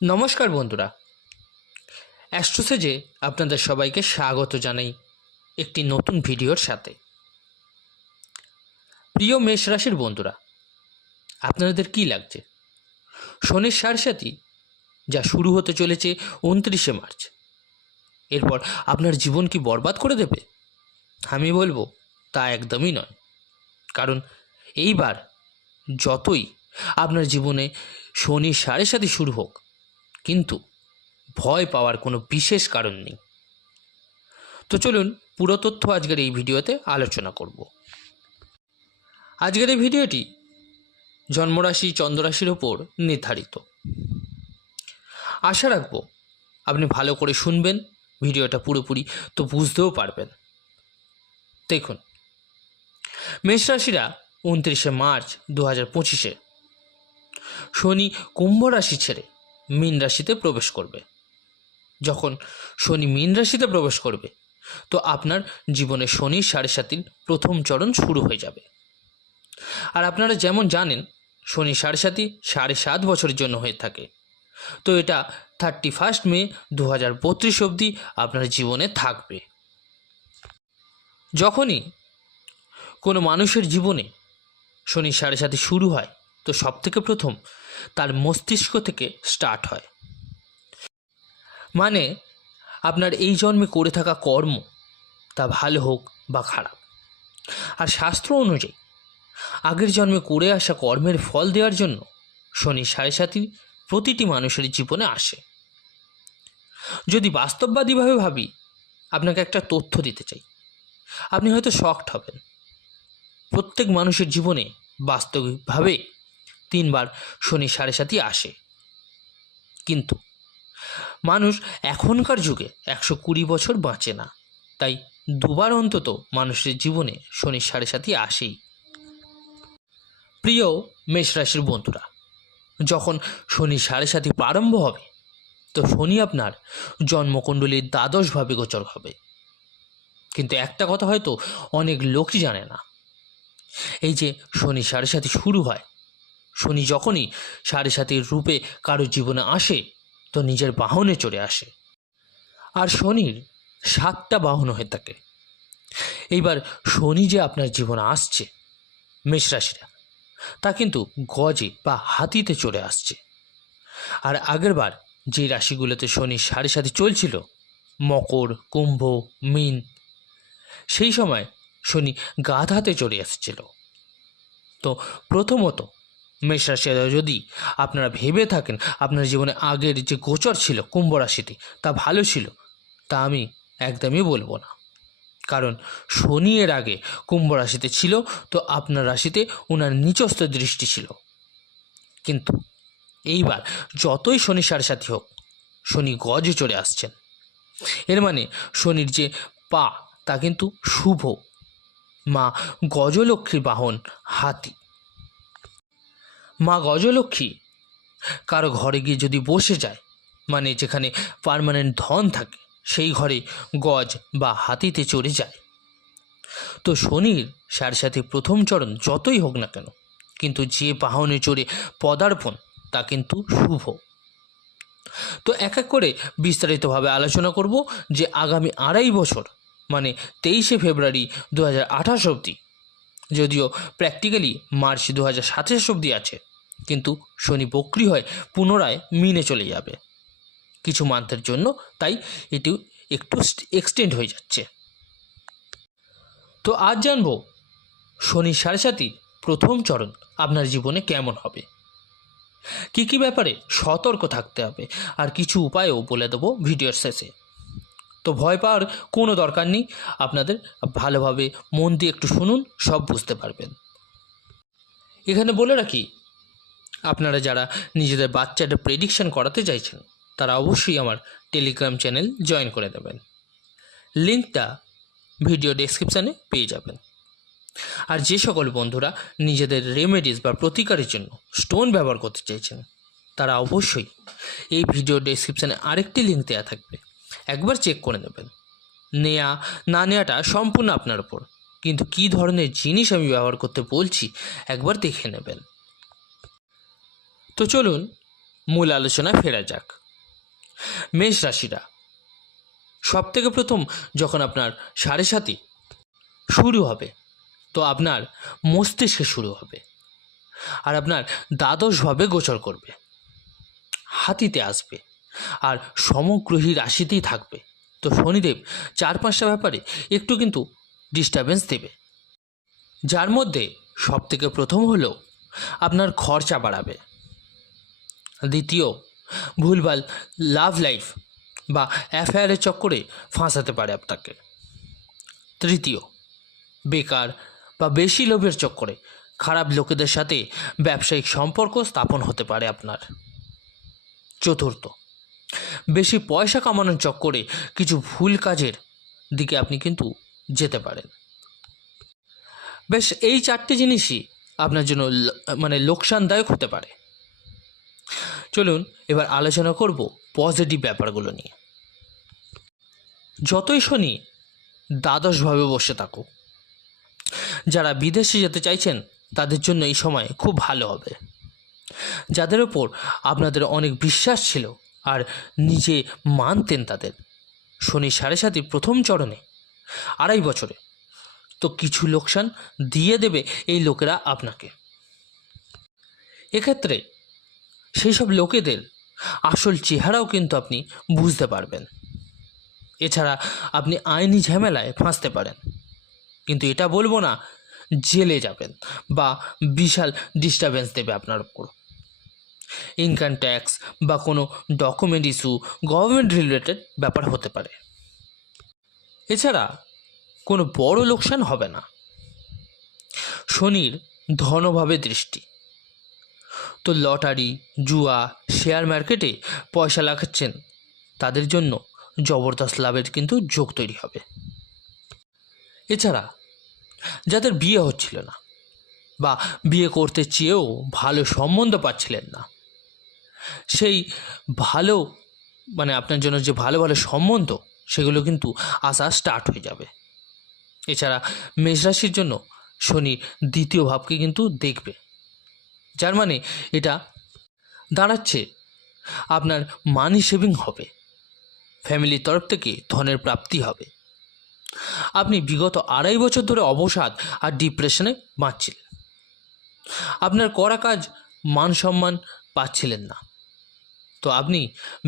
নমস্কার বন্ধুরা, অ্যাস্ট্রোসেজে আপনাদের সবাইকে স্বাগত জানাই একটি নতুন ভিডিওর সাথে। প্রিয় মেষ রাশির বন্ধুরা, আপনাদের কি লাগছে? শনির সাড়েসাতি যা শুরু হতে চলেছে 29শে মার্চ, এরপর আপনার জীবন কি বরবাদ করে দেবে? আমি বলবো তা একদমই নয়। কারণ এইবার যতই আপনার জীবনে শনির সাড়েসাতি শুরু হোক, কিন্তু ভয় পাওয়ার কোনো বিশেষ কারণ নেই। তো চলুন পুরো তথ্য আজকের এই ভিডিওতে আলোচনা করব। আজকের এই ভিডিওটি জন্মরাশি চন্দ্ররাশির ওপর নির্ধারিত। আশা রাখবো আপনি ভালো করে শুনবেন ভিডিওটা পুরোপুরি, তো বুঝতেও পারবেন। দেখুন, মেষ রাশিরা 29শে মার্চ 2025-এ শনি কুম্ভ রাশি ছেড়ে মীন রাশিতে প্রবেশ করবে। যখন শনি মীন রাশিতে প্রবেশ করবে, তো আপনার জীবনে শনির সাড়েসাতির প্রথম চরণ শুরু হয়ে যাবে। আর আপনারা যেমন জানেন, শনি সাড়েসাতি 7.5 বছরের জন্য হয়ে থাকে। তো এটা 31 মে 2032 অবধি আপনার জীবনে থাকবে। যখনই কোনো মানুষের জীবনে শনি সাড়েসাতি শুরু হয়, তো সবথেকে প্রথম তার মস্তিষ্ক থেকে স্টার্ট হয়। মানে আপনার এই জন্মে করে থাকা কর্ম, তা ভালো হোক বা খারাপ। আর শাস্ত্র অনুযায়ী আগের জন্মে করে আসা কর্মের ফল দেওয়ার জন্য শনি সাড়েসাতি প্রতিটি মানুষের জীবনে আসে। যদি বাস্তববাদীভাবে ভাবি, আপনাকে একটা তথ্য দিতে চাই, আপনি হয়তো শকড হবেন। প্রত্যেক মানুষের জীবনে বাস্তবিকভাবে 3 বার শনি সাড়েসাতি আসে, কিন্তু মানুষ এখনকার যুগে 120 বছর বাঁচে না। তাই 2 বার অন্তত মানুষের জীবনে শনি সাড়েসাতি আসেই। প্রিয় মেষ রাশির বন্ধুরা, যখন শনি সাড়েসাতি প্রারম্ভ হবে, তো শনি আপনার জন্মকুণ্ডলীর 12 ভাবে গোচর হবে। কিন্তু একটা কথা হয়তো অনেক লোকই জানে না, এই যে শনি সাড়েসাতি শুরু হয়, শনি যখনই সাড়েসাতির রূপে কারো জীবনে আসে, তো নিজের বাহনে চড়ে আসে। আর শনির 7টা বাহন হয়ে থাকে। এইবার শনি যে আপনার জীবনে আসছে মেষ রাশিরা, তা কিন্তু গজে বা হাতিতে চড়ে আসছে। আর আগেরবার যে রাশিগুলোতে শনি সাড়েসাতি চলছিল, মকর, কুম্ভ, মীন, সেই সময় শনি গাধাতে চড়ে আসছিল। তো প্রথমত মেষ রাশিরা, যদি আপনারা ভেবে থাকেন আপনার জীবনে আগের যে গোচর ছিল কুম্ভ রাশিতে তা ভালো ছিল, তা আমি একদমই বলবো না। কারণ শনি এর আগে কুম্ভ রাশিতে ছিল, তো আপনার রাশিতে ওনার নিচস্থ দৃষ্টি ছিল। কিন্তু এইবার যতই শনি সাড়েসাতি হোক, শনি গজে চড়ে আসছেন। এর মানে শনির যে পা, তা কিন্তু শুভ। মা গজলক্ষ্মীর বাহন হাতি। মা গজলক্ষ্মী কারো ঘরে গিয়ে যদি বসে যায়, মানে যেখানে পার্মানেন্ট ধন থাকে, সেই ঘরে গজ বা হাতিতে চড়ে যায়। তো শনির সাড়েসাতি প্রথম চরণ যতই হোক না কেন, কিন্তু যে বাহনে চড়ে পদার্পণ, তা কিন্তু শুভ। তো এক এক করে বিস্তারিতভাবে আলোচনা করব যে আগামী 2.5 বছর, মানে 23শে ফেব্রুয়ারি 2028 অবধি, যদিও প্র্যাকটিক্যালি মার্চ 2027 অবধি আছে, কিন্তু শনি বক্রি হয় পুনরায় মিনে চলে যাবে কিছু মান্থের জন্য, তাই এটি একটু এক্সটেন্ড হয়ে যাচ্ছে। তো আজ জানব শনি সাড়েসাতি প্রথম চরণ আপনার জীবনে কেমন হবে, কী কী ব্যাপারে সতর্ক থাকতে হবে, আর কিছু উপায়ও বলে দেবো ভিডিওর শেষে। তো ভয় পাওয়ার কোনো দরকার নেই, আপনাদের ভালোভাবে মন দিয়ে একটু শুনুন, সব বুঝতে পারবেন। এখানে বলে রাখি, আপনারা যারা নিজেদের বাচ্চাদের প্রেডিকশন করাতে চাইছেন, তারা অবশ্যই আমার টেলিগ্রাম চ্যানেল জয়েন করে দেবেন। লিঙ্কটা ভিডিও ডেসক্রিপশানে পেয়ে যাবেন। আর যে সকল বন্ধুরা নিজেদের রেমেডিস বা প্রতিকারের জন্য স্টোন ব্যবহার করতে চাইছেন, তারা অবশ্যই এই ভিডিও ডেসক্রিপশানে আরেকটি লিঙ্ক দেওয়া থাকবে, একবার চেক করে নেবেন। নেয়া না নেওয়াটা সম্পূর্ণ আপনার ওপর, কিন্তু কী ধরনের জিনিস আমি ব্যবহার করতে বলছি একবার দেখে নেবেন। তো চলুন মূল আলোচনায় ফেরা যাক। মেষ রাশিরা, সব থেকে প্রথম যখন আপনার 7.5 শুরু হবে, তো আপনার মস্তিষ্কে শুরু হবে আর আপনার দ্বাদশভাবে গোচর করবে, হাতিতে আসবে আর সমগ্রহী রাশিতেই থাকবে। তো শনিদেব 4-5টা ব্যাপারে একটু কিন্তু ডিস্টারবেন্স দেবে, যার মধ্যে সব থেকে প্রথম হলো আপনার খরচা বাড়াবে। দ্বিতীয়, ভুলভাল লাভ লাইফ বা অ্যাফেয়ারের চক্করে ফাঁসাতে পারে আপনাকে। তৃতীয়, বেকার বা বেশি লোভের চক্করে খারাপ লোকেদের সাথে ব্যবসায়িক সম্পর্ক স্থাপন হতে পারে আপনার। চতুর্থ, বেশি পয়সা কামানোর চক্করে কিছু ভুল কাজের দিকে আপনি কিন্তু যেতে পারেন। বেশ, এই 4টি জিনিসই আপনার জন্য লোকসানদায়ক হতে পারে। চলুন এবার আলোচনা করব পজিটিভ ব্যাপারগুলো নিয়ে। যতই শনি দ্বাদশভাবে বসে থাকুক, যারা বিদেশে যেতে চাইছেন তাদের জন্য এই সময় খুব ভালো হবে। যাদের ওপর আপনাদের অনেক বিশ্বাস ছিল আর নিজে মানতেন, তাদের শনি 7.5 প্রথম চরণে 2.5 বছরে তো কিছু লোকসান দিয়ে দেবে এই লোকেরা আপনাকে। এক্ষেত্রে সেই সব লোকেদের আসল চেহারাও কিন্তু আপনি বুঝতে পারবেন। এছাড়া আপনি আইনি ঝামেলায় ফাঁসতে পারেন, কিন্তু এটা বলবো না জেলে যাবেন বা বিশাল ডিস্টারবেন্স দেবে আপনার উপর। ইনকাম ট্যাক্স বা কোনো ডকুমেন্ট ইস্যু, গভর্নমেন্ট রিলেটেড ব্যাপার হতে পারে। এছাড়া কোনো বড় লোকসান হবে না। শনির ধনভাবে দৃষ্টি, তো লটারি, জুয়া, শেয়ার মার্কেটে পয়সা লাগাচ্ছেন তাদের জন্য জবরদস্ত লাভের কিন্তু যোগ তৈরি হবে। এছাড়া যাদের বিয়ে হচ্ছিল না বা বিয়ে করতে চেয়েও ভালো সম্বন্ধ পাচ্ছিলেন না, সেই ভালো আপনার জন্য যে ভালো ভালো সম্বন্ধ সেগুলো কিন্তু আসা স্টার্ট হয়ে যাবে। এছাড়া মেষ রাশির জন্য শনি দ্বিতীয় ভাবকে কিন্তু দেখবে, যার মানে এটা দাঁড়াচ্ছে আপনার মানি সেভিং হবে, ফ্যামিলির তরফ থেকে ধনের প্রাপ্তি হবে। আপনি বিগত 2.5 বছর ধরে অবসাদ আর ডিপ্রেশনে বাঁচছিলেন, আপনার করা কাজ মান সম্মান পাচ্ছিলেন না, তো আপনি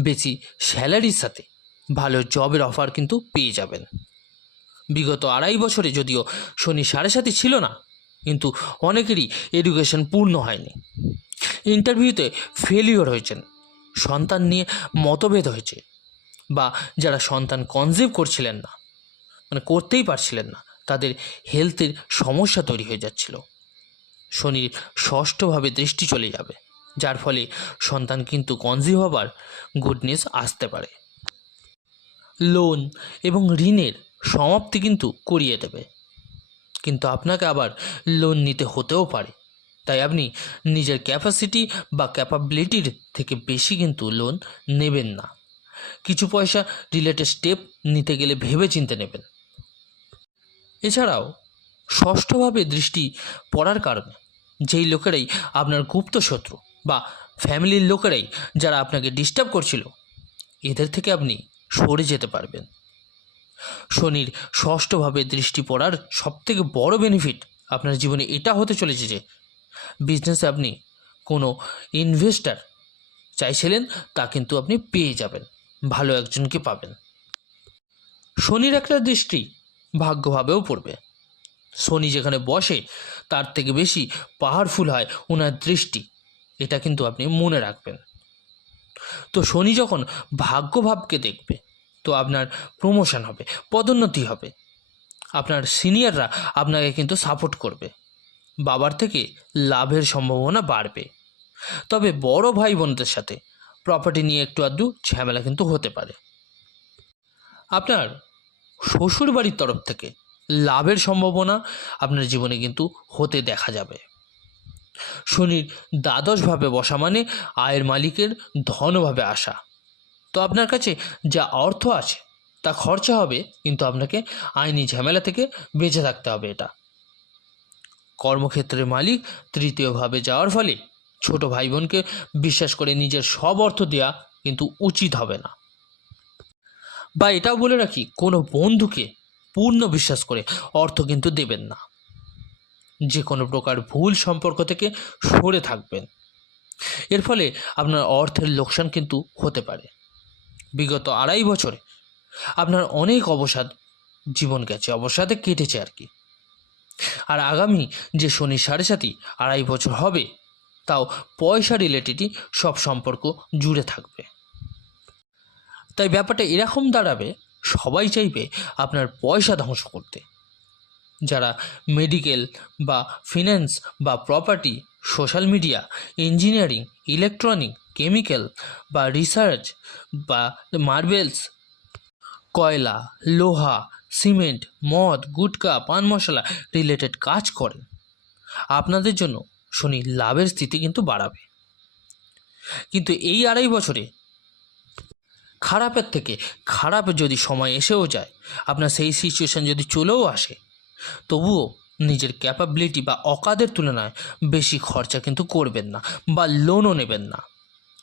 বেশি স্যালারির সাথে ভালো জবের অফার কিন্তু পেয়ে যাবেন। বিগত 2.5 বছরে যদিও শনি 7.5 ছিল না, কিন্তু অনেকেরই এডুকেশন পূর্ণ হয়নি, ইন্টারভিউতে ফেলিওর হয়েছেন, সন্তান নিয়ে মতভেদ হয়েছে, বা যারা সন্তান কনসিভ করছিলেন না, করতেই পারছিলেন না, তাদের হেলথের সমস্যা তৈরি হয়ে যাচ্ছিল। শনির ষষ্ঠভাবে দৃষ্টি চলে যাবে, যার ফলে সন্তান কিন্তু কনসিভ হবার গুডনেস আসতে পারে। লোন এবং ঋণের সমাপ্তি কিন্তু করিয়ে দেবে, কিন্তু আপনাকে আবার লোন নিতে হতেও পারে, তাই আপনি নিজের ক্যাপাসিটি বা ক্যাপাবিলিটির থেকে বেশি কিন্তু লোন নেবেন না। কিছু পয়সা রিলেটেড স্টেপ নিতে গেলে ভেবে চিন্তে নেবেন। এছাড়াও ষষ্ঠভাবে দৃষ্টি পড়ার কারণে যেই লোকেরাই আপনার গুপ্ত শত্রু বা ফ্যামিলির লোকেরাই যারা আপনাকে ডিস্টার্ব করছিল, এদের থেকে আপনি সরে যেতে পারবেন। শনির ষষ্ঠভাবে দৃষ্টি পড়ার সবথেকে বড় বেনিফিট আপনার জীবনে এটা হতে চলেছে যে বিজনেসে আপনি কোনো ইনভেস্টার চাইছিলেন তা কিন্তু আপনি পেয়ে যাবেন, ভালো একজনকে পাবেন। শনির একটা দৃষ্টি ভাগ্যভাবেও পড়বে। শনি যেখানে বসে তার থেকে বেশি পাওয়ারফুল হয় ওনার দৃষ্টি, এটা কিন্তু আপনি মনে রাখবেন। তো শনি যখন ভাগ্যভাবকে দেখবে, তো আপনার প্রমোশন হবে, পদোন্নতি হবে, আপনার সিনিয়ররা আপনাকে কিন্তু সাপোর্ট করবে, বাবার থেকে লাভের সম্ভাবনা বাড়বে। তবে বড় ভাই বোনদের সাথে প্রপার্টি নিয়ে একটু আধটু ঝামেলা কিন্তু হতে পারে। আপনার শ্বশুর বাড়ির তরফ থেকে লাভের সম্ভাবনা আপনার জীবনে কিন্তু হতে দেখা যাবে। শনির দ্বাদশভাবে বসা মানে আয়ের মালিকের ধনভাবে আসা, তো আপনার কাছে যা অর্থ আছে তা খরচা হবে, কিন্তু আপনাকে আইনি ঝামেলা থেকে বেঁচে থাকতে হবে। এটা কর্মক্ষেত্রের মালিক তৃতীয়ভাবে যাওয়ার ফলে ছোট ভাই বোনকে বিশ্বাস করে নিজের সব অর্থ দেওয়া কিন্তু উচিত হবে না। বা এটাও বলে রাখি, কোনো বন্ধুকে পূর্ণ বিশ্বাস করে অর্থ কিন্তু দেবেন না। যে কোনো প্রকার ভুল সম্পর্ক থেকে সরে থাকবেন। এর ফলে আপনার অর্থের লোকসান কিন্তু হতে পারে। বিগত 2.5 বছরে আপনার অনেক অবসাদ জীবন গেছে, অবসাদে কেটেছে আর কি। আর আগামী যে শনি 7.5 2.5 বছর হবে, তাও পয়সা রিলেটেডই সব সম্পর্ক জুড়ে থাকবে। তাই ব্যাপারটা এরকম দাঁড়াবে, সবাই চাইবে আপনার পয়সা ধ্বংস করতে। যারা মেডিকেল বা ফিন্যান্স বা property, social media, engineering, electronic, chemical বা রিসার্চ বা মার্বেলস, কয়লা, লোহা, সিমেন্ট, মদ, গুটকা, পান মশলা রিলেটেড কাজ করেন, আপনাদের জন্য শনি লাভের স্থিতি কিন্তু বাড়াবে। কিন্তু এই 2.5 বছরে খারাপের থেকে খারাপ যদি সময় এসেও যায়, আপনার সেই সিচুয়েশান যদি চলেও আসে, তবুও নিজের ক্যাপাবিলিটি বা অকাদের তুলনায় বেশি খরচা কিন্তু করবেন না বা লোনও নেবেন না।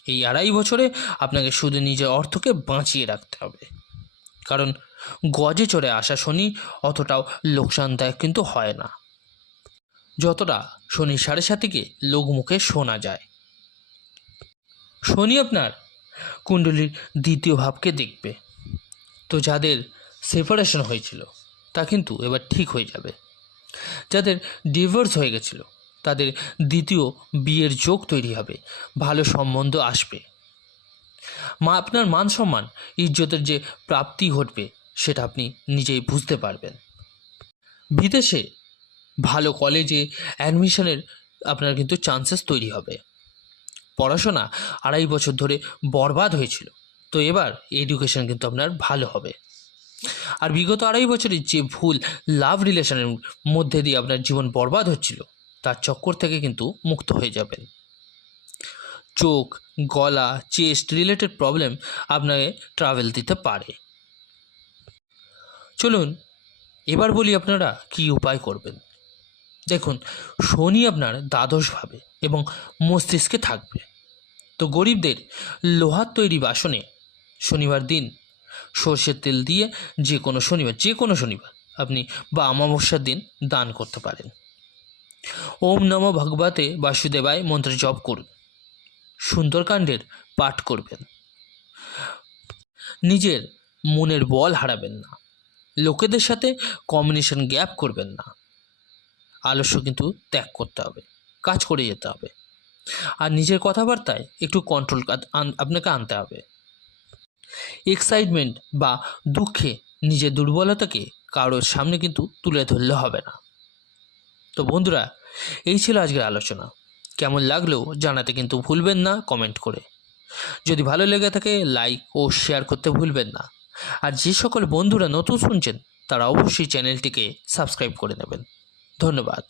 এই 2.5 বছরে আপনাকে শুধু নিজের অর্থকে বাঁচিয়ে রাখতে হবে, কারণ গজে চড়ে আসা শনি অতটাও লোকসানদায়ক কিন্তু হয় না, যতটা শনি 7.5 লোকমুখে শোনা যায়। শনি আপনার কুণ্ডলীর দ্বিতীয় ভাবকে দেখবে। তো যাদের সেপারেশন হয়েছিল তা কিন্তু এবার ঠিক হয়ে যাবে। যাদের ডিভোর্স হয়ে গেছিল তাদের দ্বিতীয় বিয়ের যোগ তৈরি হবে, ভালো সম্বন্ধ আসবে। আপনার মান সম্মান, ইজ্জতের যে প্রাপ্তি ঘটবে সেটা আপনি নিজেই বুঝতে পারবেন। বিদেশে ভালো কলেজে অ্যাডমিশনের আপনার কিন্তু চান্সেস তৈরি হবে। পড়াশোনা 2.5 বছর ধরে বরবাদ হয়েছিল, তো এবার এডুকেশন কিন্তু আপনার ভালো হবে। আর বিগত 2.5 বছরের যে ভুল লাভ রিলেশনের মধ্যে দিয়ে আপনার জীবন বরবাদ হচ্ছিল, তার চক্কর থেকে কিন্তু মুক্ত হয়ে যাবেন। চোখ, গলা, চেস্ট রিলেটেড প্রবলেম আপনাকে ট্রাভেল দিতে পারে। চলুন এবার বলি আপনারা কি উপায় করবেন। দেখুন, শনি আপনার দ্বাদশভাবে এবং মস্তিষ্কে থাকবে। তো গরিবদের লোহার তৈরি বাসনে শনিবার দিন সর্ষের তেল দিয়ে যে কোনো শনিবার আপনি বা অমাবস্যার দিন দান করতে পারেন। ওম নমো ভগবতে বাসুদেবায় মন্ত্র জপ করুন, সুন্দরকাণ্ডের পাঠ করবেন। নিজের মনের বল হারাবেন না, লোকেদের সাথে কমিউনিকেশন গ্যাপ করবেন না। আলস্য কিন্তু ত্যাগ করতে হবে, কাজ করে যেতে হবে। আর নিজের কথাবার্তায় একটু কন্ট্রোল আপনাকে আনতে হবে। এক্সাইটমেন্ট বা দুঃখে নিজের দুর্বলতাকে কারোর সামনে কিন্তু তুলে ধরলে হবে না। তো বন্ধুরা, এই ছিল আজকের আলোচনা। কেমন লাগলো জানাতে কিন্তু ভুলবেন না কমেন্ট করে। যদি ভালো লেগে থাকে লাইক ও শেয়ার করতে ভুলবেন না। আর যে সকল বন্ধুরা নতুন শুনছেন তারা অবশ্যই চ্যানেলটিকে সাবস্ক্রাইব করে নেবেন। ধন্যবাদ।